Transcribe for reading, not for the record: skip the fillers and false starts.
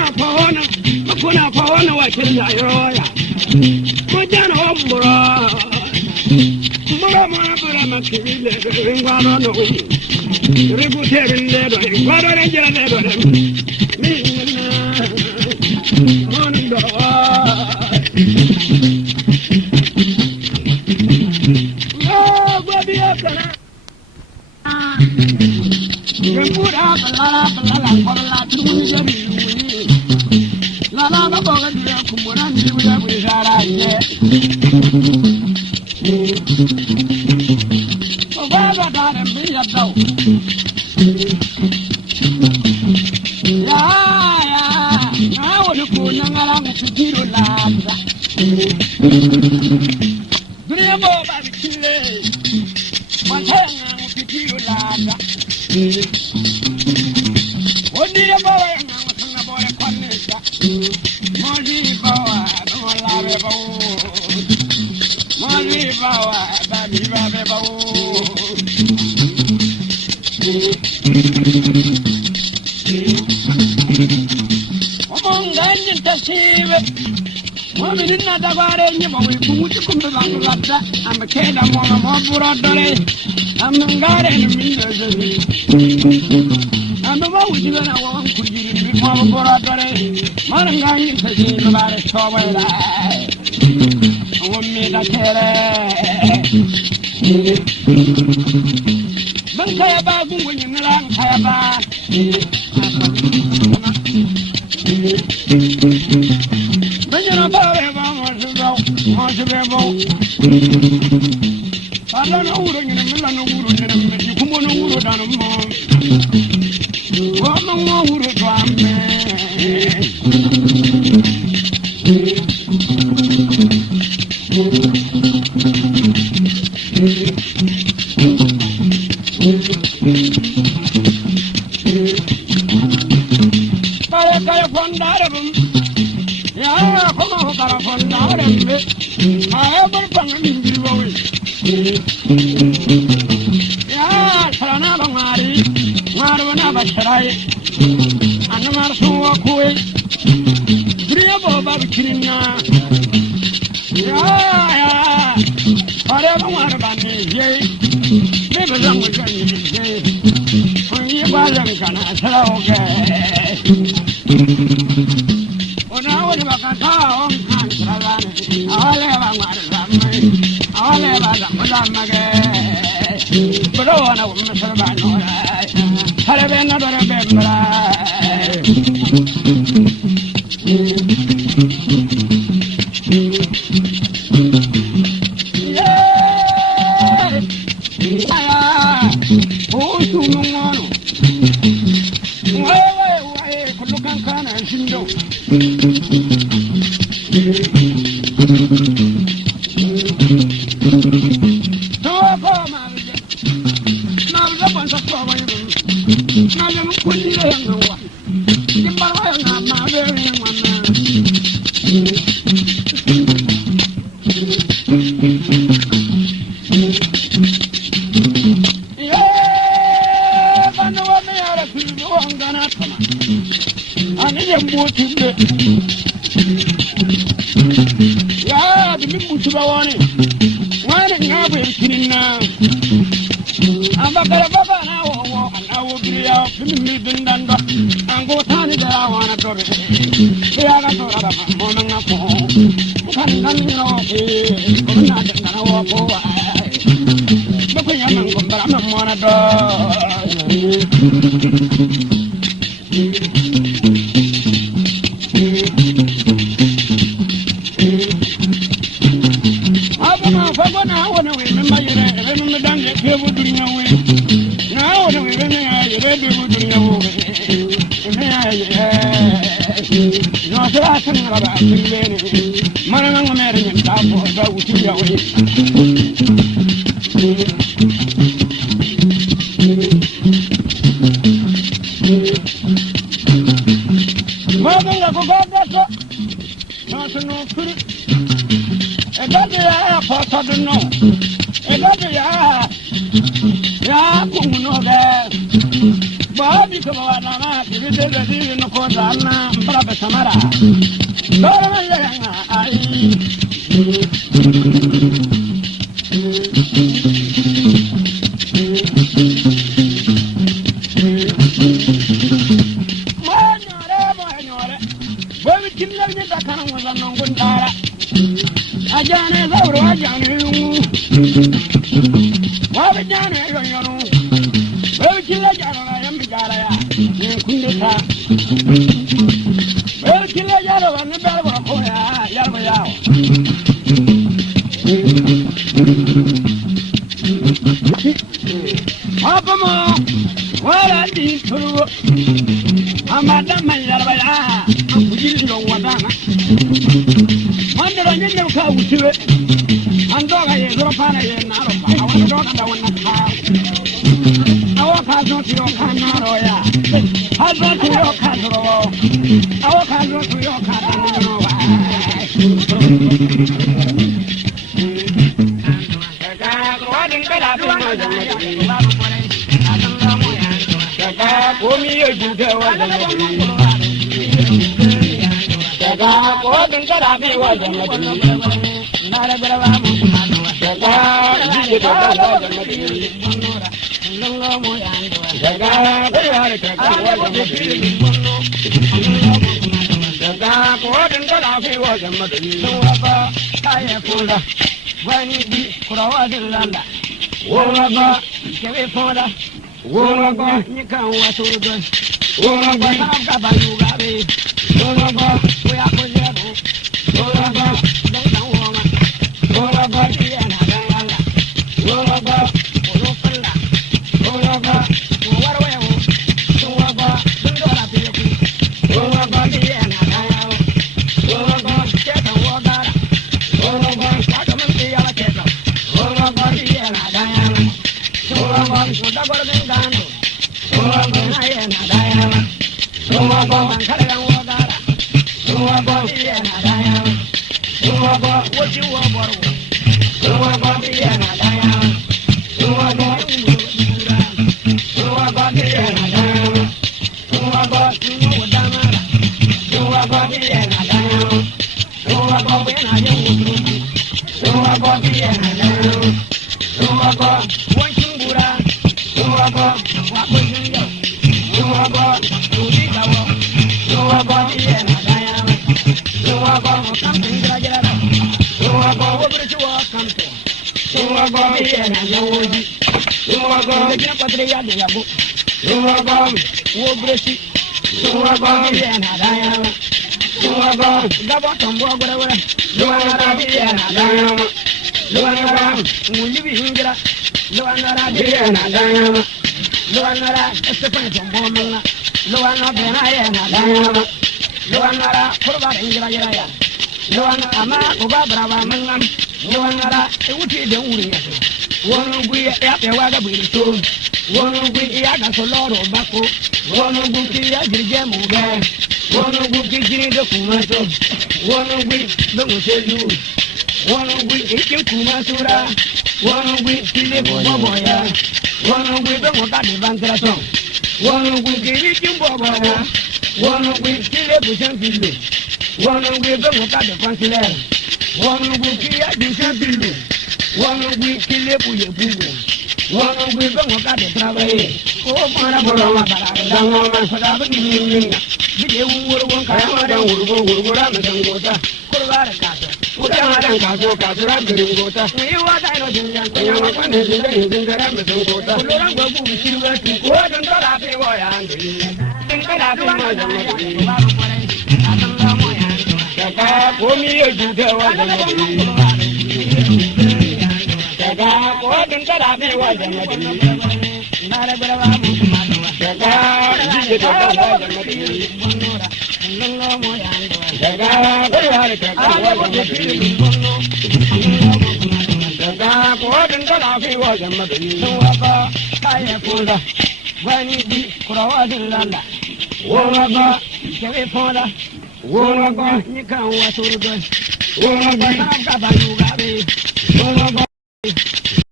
makuna fawana wakil ya yoya mujana ombura mura mura makile ngwano no ributere ndedo ngwano renjera ndedo ni mondo Gembura bala tuya mi la ba boga dia kumura ni uya wizara ye o baba dare mi ya daw ya na woni ko na ngala mu tiro la ba duriya mo ba bikile ma tanga mu tiro la ba Odira bawa nga mutuna boya kwanisha Modi bawa nola be bawo Modi bawa babi babe bawo Omonga tasibe Modi dinna dagare nyima wi kumuti kumbe bangu latta Ambakeda mwana mwabura dore Amangare numindo zozi Ando ba wujiga na wawan kujiri mi kwa bora dare maranga yin taji bare tawala wummi da tere ban kaya ba gungun yin ran kaya ba banyana ba ba mo be mo ala na uro yin mila na uro yin kumo na uro danu mo Woman who would drum me. Para fondarabum. Ya, como para fondarabum. I have a family in the world. Ya, Sarana Mari. Marwana Basharai, Anamar Suakui, Driabo Babikina, whatever one about me, yea, maybe some was going to be gay. When you wasn't gonna tell, okay. When I was about to tell, I'll have a but oh, I was Mr. Banora. I've been another member. Oh, to no one. Why, could look on Kana and Shindo. Ya, the people to Bawani. Why didn't you have it now? I'm a better baba now, and I will be out in the Danda and go tiny that I want to do it. They are not a morning of home. Can you know, I'm not going to walk away. Look at you, but I'm not one of those. I want to remember you, remember that you were doing away. Now I want to remember you, doing away. No, so I think about it. Manang American Tapo, that would be away. Mother, I forgot that. Not no fruit. That's ya, for I don't know. That's ya, ya, no, that. Bobby to wa na ma ti de de di no ko da na mbra be samara do na ya na ai Boy kimla ni ta kana wa nan gun dara ajane zawro ajane wa be jane yo yono boy kimla jara na yam jara ya ni kunde ta boy kimla jara wa ni bel ba ko ya yar ba ya apa mo wala di turu amada man yar ba ya kujiri ndo wadana mandara nyende ka wutuwe andoga ye zoro pana ye naro pa awana dona da wana ka awa ka zo tiro ka naro ya hazo tiro ka zoro awa ka zo tiro ka naro wa ka wadin kada pino ka komi yo juga wadana Jaga ko bin kada bi wa jannati nare barawa mu jaga ji ko da jannati longo mo yando jaga bari jaga wa jannati jaga ko bin kada bi wa jannati longo kaya funda wani bi kurawa dilanda wonga kebe funda wonga ni kan wa turdo wonga ka ba yuga be wonga we are going to go. Don't want to go.